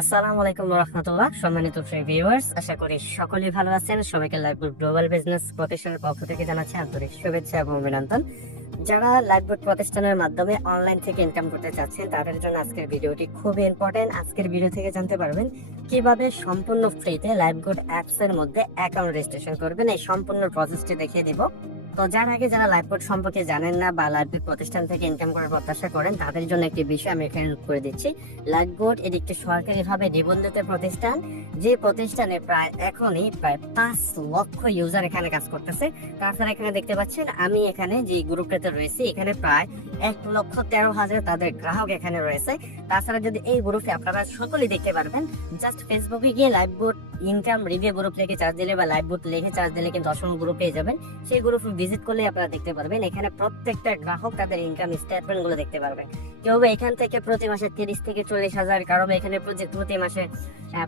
আসসালামু আলাইকুম ওয়া রাহমাতুল্লাহ। সম্মানিত ভিউয়ার্স, আশা করি সকলেই ভালো আছেন। সবাইকে লাইভবোট গ্লোবাল বিজনেস প্রতিষ্ঠানের পক্ষ থেকে জানাচ্ছি আন্তরিক শুভেচ্ছা এবং অভিনন্দন। যারা লাইভবোট প্রতিষ্ঠানের মাধ্যমে অনলাইন থেকে ইনকাম করতে চাচ্ছেন তাদের জন্য আজকের ভিডিওটি খুবই ইম্পর্টেন্ট। আজকের ভিডিও থেকে জানতে পারবেন কিভাবে সম্পূর্ণ ফ্রিতে লাইভবোট অ্যাপস এর মধ্যে অ্যাকাউন্ট রেজিস্ট্রেশন করবেন। এই সম্পূর্ণ প্রসেসটি দেখিয়ে দিব। তো যার আগে যারা লাইভবোট সম্পর্কে জানেন না বা লাইভবোট প্রতিষ্ঠান থেকে ইনকাম করার প্রত্যাশা করেন তাদের জন্য একটি বিষয় আমি এখানে নোট করে দিচ্ছি। লাইভবোট এটি একটি সরকারিভাবে নিবন্ধিত প্রতিষ্ঠান, যে প্রতিষ্ঠানে এখনই প্রায় 5 লক্ষ ইউজার এখানে কাজ করতেছে। তাছাড়া এখানে দেখতে পাচ্ছেন আমি এখানে যে গ্রুপটাতে রয়েছি এখানে প্রায় 1,13,000 তাদের গ্রাহক এখানে রয়েছে। তাছাড়া যদি এই গ্রুপে আপনারা সকলেই দেখতে পারবেন, জাস্ট ফেসবুকে গিয়ে লাইভবোট ইনকাম রিভিউ গ্রুপ লিখে চার্জ দিলে বা লাইভবোট লিখে চার্জ দিলে কিন্তু অসংখ্য গ্রুপ পেয়ে যাবেন। সেই গ্রুপ ভিজিট করলে আপনারা দেখতে পারবেন এখানে প্রত্যেকটা গ্রাহক তাদের ইনকাম স্টেটমেন্ট গুলো দেখতে পারবেন। কেউ এখান থেকে প্রতি মাসে 30 থেকে 40,000, কারো এখানে প্রতি মাসে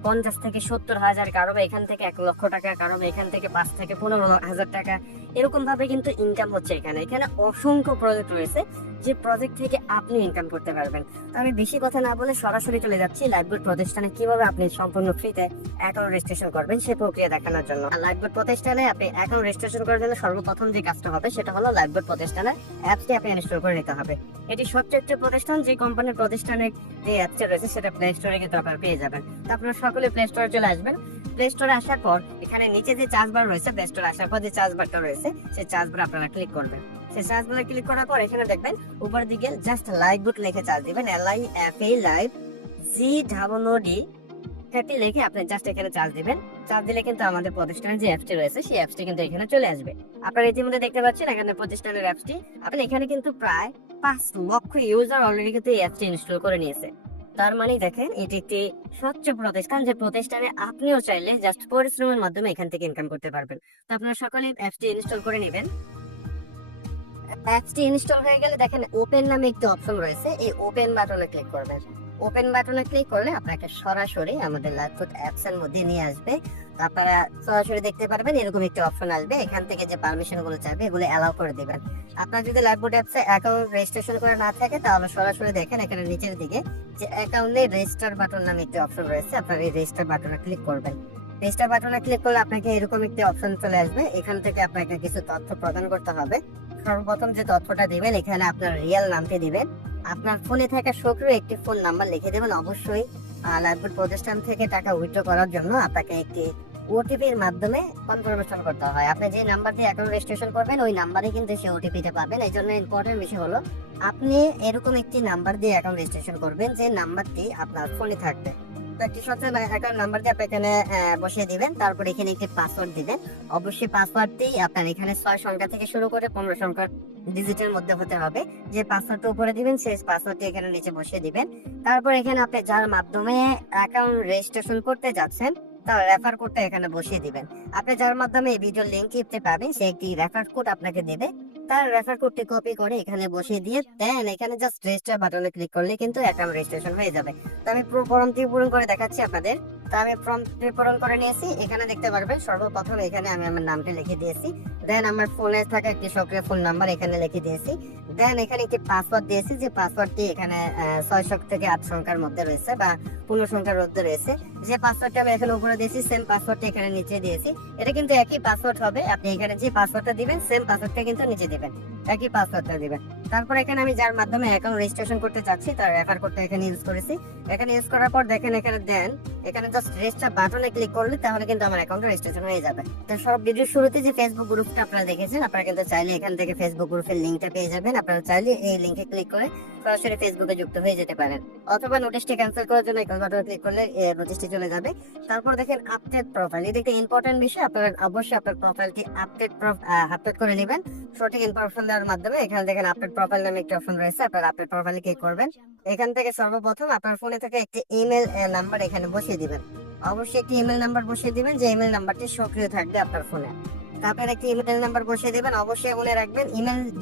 50 থেকে 70,000, কারো এখান থেকে 1 লক্ষ টাকা, কারো এখান থেকে 5 থেকে 15,000 টাকা, এরকম ভাবে কিন্তু ইনকাম হচ্ছে। এখানে অসংখ্য প্রজেক্ট রয়েছে যে প্রজেক্ট থেকে আপনি ইনকাম করতে পারবেন। তো আমি বেশি কথা না বলে সরাসরি চলে যাচ্ছি লাইভবোট প্রতিষ্ঠানে কিভাবে আপনি সম্পূর্ণ ফ্রিতে অ্যাকাউন্ট রেজিস্ট্রেশন করবেন সেই প্রক্রিয়া দেখানোর জন্য। লাইভবোট প্রতিষ্ঠানে আপনি অ্যাকাউন্ট রেজিস্ট্রেশন করার জন্য সর্বপ্রথম যে কাজটা হবে সেটা হলো লাইভবোট প্রতিষ্ঠানের অ্যাপসটি আপনি ইনস্টল করে নিতে হবে। এটি সবচেয়ে একটি প্রতিষ্ঠান, যে কোম্পানির প্রতিষ্ঠানের যে অ্যাপসটা রয়েছে সেটা প্লে স্টোরে কিন্তু আপনারা পেয়ে যাবেন। তো আপনারা সকলে প্লে স্টোরে চলে আসবেন। প্লে স্টোরে আসার পর এখানে নিচে যে চার্জ বার রয়েছে, প্লে স্টোরে আসার পর যে চার্জ বারটা রয়েছে সেই চার্জ বার আপনারা ক্লিক করবেন। সেই চার্জ বারে ক্লিক করার পর এখানে দেখবেন উপরের দিকে জাস্ট লাইভবোট লিখে চার্জ দিবেন। LIFE লাইভ GOOD লিখে আপনি জাস্ট এখানে চার্জ দিবেন। চার্জ দিলে কিন্তু আমাদের প্রতিষ্ঠানের যে অ্যাপসটি রয়েছে সেই অ্যাপসটি কিন্তু এখানে চলে আসবে। আপনারা ইতিমধ্যে দেখতে পাচ্ছেন এখানে প্রতিষ্ঠানের অ্যাপসটি। আপনি এখানে কিন্তু প্রায় 5 লক্ষ ইউজার অলরেডি কিন্তু এই অ্যাপসটি ইনস্টল করে নিয়েছে। তার মানে দেখেন এটি একটি স্বচ্ছ প্রতিষ্ঠান, যে প্রতিষ্ঠানে আপনিও চাইলে জাস্ট পরিশ্রমের মাধ্যমে এখান থেকে ইনকাম করতে পারবেন। তো আপনারা সকলে অ্যাপসটি ইনস্টল করে নেবেন। অ্যাপসটি ইনস্টল হয়ে গেলে দেখেন ওপেন নামে একটি অপশন রয়েছে, এই ওপেন বাটনে ক্লিক করবেন। ওপেন বাটনে ক্লিক করলে আপনাকে সরাসরি আমাদের লাইভবোট অ্যাপস এর মধ্যে নিয়ে আসবে। আপনারা সরাসরি দেখতে পারবেন এরকম একটি অপশন আসবে। এখান থেকে যে পারমিশন গুলো চাইবে এগুলো অ্যালাউ করে দিবেন। আপনার যদি লাইভবোট অ্যাপসে অ্যাকাউন্ট রেজিস্ট্রেশন করা না থাকে তাহলে সরাসরি দেখেন এখানে নিচের দিকে যে অ্যাকাউন্টে রেজিস্টার বাটন নামে একটি অপশন রয়েছে, আপনারা এই রেজিস্টার বাটনে ক্লিক করবেন। রেজিস্টার বাটনে ক্লিক করলে আপনাকে এরকম একটি অপশন চলে আসবে। এখান থেকে আপনাকে কিছু তথ্য প্রদান করতে হবে। সর্বপ্রথম যে তথ্যটা দিবেন এখানে আপনার রিয়েল নামটি দিবেন। আপনার ফোনে থাকা সক্রিয় একটি ফোন নাম্বার লিখে দেবেন। অবশ্যই লাইভবোট প্রতিষ্ঠান থেকে টাকা উইথড্র করার জন্য আপনাকে একটি ওটিপির মাধ্যমে কনফার্মেশন করতে হয়। আপনি যে নাম্বার দিয়ে অ্যাকাউন্ট রেজিস্ট্রেশন করবেন ওই নাম্বারে কিন্তু সেই ওটিপিটা পাবেন। এই জন্য ইম্পর্টেন্ট বিষয় হলো আপনি এরকম একটি নাম্বার দিয়ে অ্যাকাউন্ট রেজিস্ট্রেশন করবেন যে নাম্বারটি আপনার ফোনে থাকবে। তো একটি সচল অ্যাকাউন্ট নাম্বার দিয়ে আপনি এখানে বসিয়ে দিবেন। তারপর এখানে একটি পাসওয়ার্ড দিবেন। অবশ্যই পাসওয়ার্ডটি আপনার এখানে 6 সংখ্যা থেকে শুরু করে 15 সংখ্যার ডিজিটের মধ্যে হতে হবে। যে পাসওয়ার্ডটা উপরে দিবেন সেই পাসওয়ার্ডটি এখানে নিচে বসিয়ে দিবেন। তারপর এখানে আপনি যার মাধ্যমে অ্যাকাউন্ট রেজিস্ট্রেশন করতে যাচ্ছেন তার রেফার কোডটা এখানে বসিয়ে দিবেন। আপনি যার মাধ্যমে এই ভিডিও লিংক টিপতে পাবেন সে একটি রেফার কোড আপনাকে দেবে। তার রেফার কোডটি কপি করে এখানে বসিয়ে দিয়ে দেন এখানে জাস্ট রেজিস্টার বাটনে ক্লিক করলে কিন্তু অ্যাকাউন্ট রেজিস্ট্রেশন হয়ে যাবে। তো আমি ফর্মটি পূরণ করে দেখাচ্ছি আপনাদের। তো আমি ফর্মটি পূরণ করে নিয়েছি। এখানে দেখতে পারবেন সর্বপ্রথম এখানে আমি আমার নামটি লিখে দিয়েছি। দেন আমার ফোনে থাকা একটি সক্রিয় ফোন নাম্বার এখানে লিখে দিয়েছি। দেন এখানে একটি পাসওয়ার্ড দিয়েছি, যে পাসওয়ার্ডটি এখানে 6 থেকে 8 সংখ্যার মধ্যে রয়েছে বা 15 সংখ্যার মধ্যে রয়েছে। যে পাসওয়ার্ডটা আমি এখানে উপরে দিয়েছি সেম পাসওয়ার্ডটা এখানে নিচে দিয়েছি। এটা কিন্তু একই পাসওয়ার্ড হবে। আপনি এখানে যে পাসওয়ার্ডটা দিবেন সেম পাসওয়ার্ডটা কিন্তু নিচে দিবেন, একই পাসওয়ার্ডটা দিবেন। তারপর এখানে আমি যার মাধ্যমে অ্যাকাউন্ট রেজিস্ট্রেশন করতে যাচ্ছি তার রেফার কোডটা এখানে ইউজ করেছি। এখানে ইউজ করার পর দেখেন এখানে দেন এখানে জাস্ট রেজিস্টার বাটনে ক্লিক করলে তাহলে কিন্তু আমার অ্যাকাউন্ট রেজিস্ট্রেশন হয়ে যাবে। তো সব ভিডিওর শুরুতে যে ফেসবুক গ্রুপটা আপনারা দেখেছেন, আপনারা কিন্তু চাইলে এখান থেকে ফেসবুক গ্রুপের লিংকটা পেয়ে যাবেন। আপনারা চাইলে এই লিংকে ক্লিক করে সরাসরি ফেসবুকে যুক্ত হয়ে যেতে পারেন, অথবা নোটিশটি ক্যান্সেল করার জন্য এই বাটনে ক্লিক করলে নোটিশটি চলে যাবে। তারপর দেখেন আপডেট প্রোফাইল, এটা একটা ইম্পর্টেন্ট বিষয়। আপনারা অবশ্যই আপনার প্রোফাইলটি আপডেট করে নেবেন সঠিক ইনফরমেশন দেওয়ার মাধ্যমে। এখানে দেখেন আপডেট প্রোফাইল নামে একটা অপশন রয়েছে, আপনারা আপডেট প্রোফাইলে ক্লিক করবেন। এখান থেকে সর্বপ্রথম আপনার ফোনে থেকে একটি ইমেল নাম্বার এখানে বসিয়ে দিবেন। অবশ্যই একটি ইমেল নাম্বার বসিয়ে দিবেন যে ইমেল নাম্বারটি সক্রিয় থাকবে আপনার ফোনে। তারপর একটি ইমেল নাম্বার বসিয়ে দিবেন। অবশ্যই মনে রাখবেন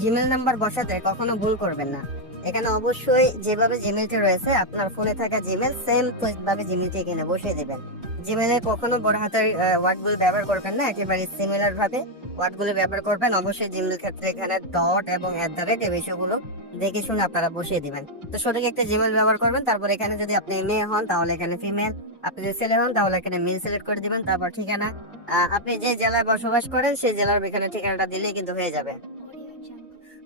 জিমেল নাম্বার বসাতে কখনো ভুল করবেন না। এখানে অবশ্যই যেভাবে জিমেলটি রয়েছে আপনার ফোনে থাকা জিমেল সেম ভাবে জিমেলটি এখানে বসিয়ে দিবেন। জিমেলে কখনো বড় হাতের ওয়ার্ডগুলো ব্যবহার করবেন না, একেবারে সিমিলার ভাবে ওয়ার্ডগুলো ব্যবহার করবেন। অবশ্যই জিমেল ক্ষেত্রে এখানে ডট এবং @ এই বিষয়গুলো দেখে শুনে আপনারা বসিয়ে দিবেন। তো সঠিক একটা জিমেল ব্যবহার করবেন। তারপর এখানে যদি আপনি মেয়ে হন তাহলে এখানে ফিমেল, আপনি যদি ছেলে হন তাহলে এখানে মেল সিলেক্ট করে দিবেন। তারপর ঠিকানা, আপনি যে জেলায় বসবাস করেন সেই জেলার এখানে ঠিকানাটা দিলেই কিন্তু হয়ে যাবে।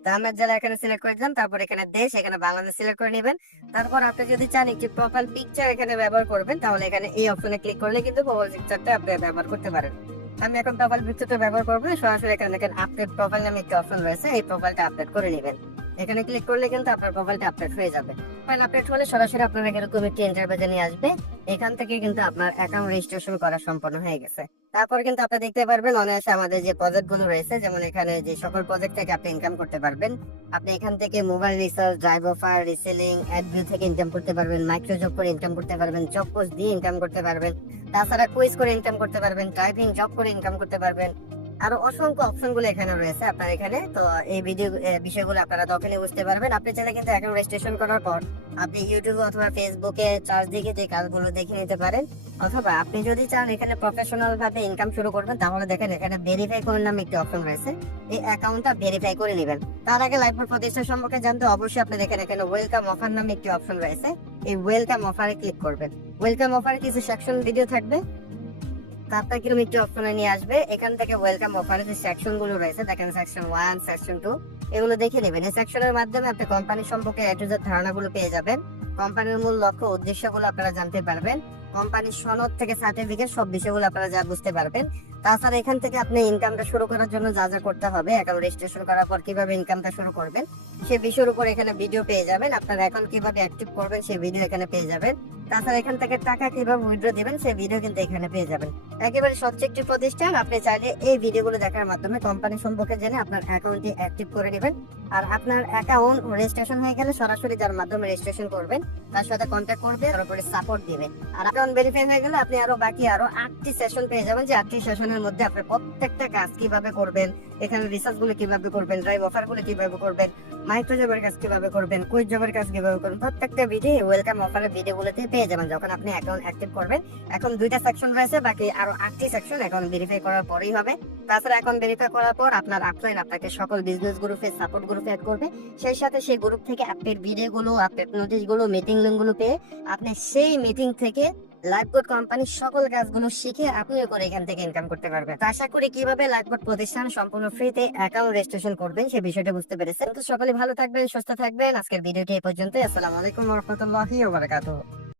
তো আমরা জেলা এখানে সিলেক্ট করে দিলাম। তারপর এখানে দেশ, এখানে বাংলাদেশ সিলেক্ট করে নেবেন। তারপর আপনি যদি চান একটি প্রোফাইল পিকচার এখানে ব্যবহার করবেন তাহলে এখানে এই অপশনে ক্লিক করলে কিন্তু প্রোফাইল পিকচারটা আপনি ব্যবহার করতে পারেন। আমি এখন প্রোফাইল পিকচারটা ব্যবহার করবো না, সরাসরি এখানে দেখেন আপডেট প্রোফাইল নামে একটা অপশন রয়েছে, এই প্রোফাইলটা আপডেট করে নেবেন। এখানে ক্লিক করলে কিন্তু আপনার প্রোফাইলটা আপডেট হয়ে যাবে। প্রোফাইল আপডেট হলে সরাসরি আপনার এরকম একটি ইন্টারভিউ নিয়ে আসবে। এখান থেকে কিন্তু আপনার অ্যাকাউন্ট রেজিস্ট্রেশন করা সম্পন্ন হয়ে গেছে। তারপর কিন্তু আপনি দেখতে পারবেন অনায়াসে আমাদের যে প্রজেক্ট গুলো রয়েছে, যেমন এখানে যে সকল প্রজেক্ট থেকে আপনি ইনকাম করতে পারবেন। আপনি এখান থেকে mobile research, drive offer, reselling, ad view থেকে ইনকাম করতে পারবেন, মাইক্রো জব করে ইনকাম করতে পারবেন, জব পোস্ট দিয়ে ইনকাম করতে পারবেন, তাছাড়া কুইজ করে ইনকাম করতে পারবেন, টাইপিং জব করে ইনকাম করতে পারবেন। আরো অসংখ্য অপশন গুলো এখানে রয়েছে আপনার এখানে। তো এই বিষয়গুলো আপনারা তখনই বুঝতে পারবেন। আপনি চাইলে কিন্তু অ্যাকাউন্ট রেজিস্ট্রেশন করার পর আপনি ইউটিউবে অথবা ফেসবুকে চার্জ দিয়ে যে কাজগুলো দেখে নিতে পারেন। অথবা আপনি যদি চান এখানে প্রফেশনাল ভাবে ইনকাম শুরু করবেন তাহলে দেখেন এখানে ভেরিফাই করার নামে একটি অপশন রয়েছে, এই অ্যাকাউন্টটা ভেরিফাই করে নেবেন। তার আগে লাইফবোট প্রতিষ্ঠান সম্পর্কে জানতে অবশ্যই আপনি দেখেন এখানে ওয়েলকাম অফার নামে একটি অপশন রয়েছে, এই ওয়েলকাম অফারে ক্লিক করবেন। ওয়েলকাম অফারে কিছু সেকশন ভিডিও থাকবে, তারপর কিরকম একটি অপশনে নিয়ে আসবে। এখান থেকে ওয়েলকাম অফারের যে সেকশন গুলো রয়েছে দেখেন, সেকশন 1, সেকশন 2 এগুলো দেখে নেবেন। এই সেকশনের মাধ্যমে আপনি কোম্পানি সম্পর্কে A to Z ধারণাগুলো পেয়ে যাবেন। কোম্পানির মূল লক্ষ্য উদ্দেশ্যগুলো আপনারা জানতে পারবেন। কোম্পানির সনদ থেকে সার্টিফিকেট সব বিষয়গুলো আপনারা যা বুঝতে পারবেন। তাছাড়া এখান থেকে আপনি ইনকামটা শুরু করার জন্য যা যা করতে হবে, অ্যাকাউন্ট রেজিস্ট্রেশন করার পর কিভাবে ইনকামটা শুরু করবেন সেই বিষয়ের উপর এখানে ভিডিও পেয়ে যাবেন। আপনার অ্যাকাউন্ট কিভাবে অ্যাক্টিভ করবেন সেই ভিডিও এখানে পেয়ে যাবেন। তাছাড়া এখান থেকে টাকা কিভাবে উইথড্র দিবেন সেই ভিডিও কিন্তু এখানে পেয়ে যাবেন। একেবারে স্বচ্ছ একটি প্রতিষ্ঠান, আপনি চাইলে এই ভিডিওগুলো দেখার মাধ্যমে কোম্পানি সম্পর্কে জেনে আপনার অ্যাকাউন্টটি অ্যাক্টিভ করে নেবেন। আর আপনার অ্যাকাউন্ট রেজিস্ট্রেশন হয়ে গেলে সরাসরি যার মাধ্যমে রেজিস্ট্রেশন করবেন তার সাথে কন্ট্যাক্ট করবে, তারপরে সাপোর্ট দিবে। আর অ্যাকাউন্ট ভেরিফাই হয়ে গেলে আপনি আরো বাকি 8টি সেশন পেয়ে যাবেন, যে 8টি সেশনের মধ্যে আপনি প্রত্যেকটা কাজ কিভাবে করবেন, এখানে রিসার্চ গুলো কিভাবে করবেন, ড্রাইভ অফার গুলো কিভাবে করবেন, মাইক্রো জবের কাজ কিভাবে করবেন, কুইজ জবের কাজ কিভাবে করবেন, প্রত্যেকটা ভিডিও ওয়েলকাম অফারের ভিডিওগুলোতে পেয়ে যাবেন যখন আপনি অ্যাকাউন্ট অ্যাক্টিভ করবেন। এখন 2টা সেকশন রয়েছে, বাকি আরো 8টি সেকশন অ্যাকাউন্ট ভেরিফাই করার পরেই হবে। তাছাড়া অ্যাকাউন্ট ভেরিফাই করার পর আপনার আপলাইন আপনাকে সকল বিজনেস গ্রুপে, সাপোর্ট গ্রুপে অ্যাড করবে। সেই সাথে সেই গ্রুপ থেকে আপডেট ভিডিওগুলো, আপডেট নোটিশগুলো, মিটিং লিঙ্কগুলো পেয়ে আপনি সেই মিটিং থেকে লাইফবোট কোম্পানির সকল কাজগুলো শিখে আপনিও করে এখান থেকে ইনকাম করতে পারবেন। তো আশা করি কিভাবে লাইফবোট প্রতিষ্ঠান সম্পূর্ণ ফ্রিতে অ্যাকাউন্ট রেজিস্ট্রেশন করবেন সেই বিষয়টা বুঝতে পেরেছেন। তো সকলে ভালো থাকবেন, সুস্থ থাকবেন। আজকের ভিডিওটি এই পর্যন্ত। আসসালামু আলাইকুম ওয়া রাহমাতুল্লাহি ওয়া বারাকাতুহু।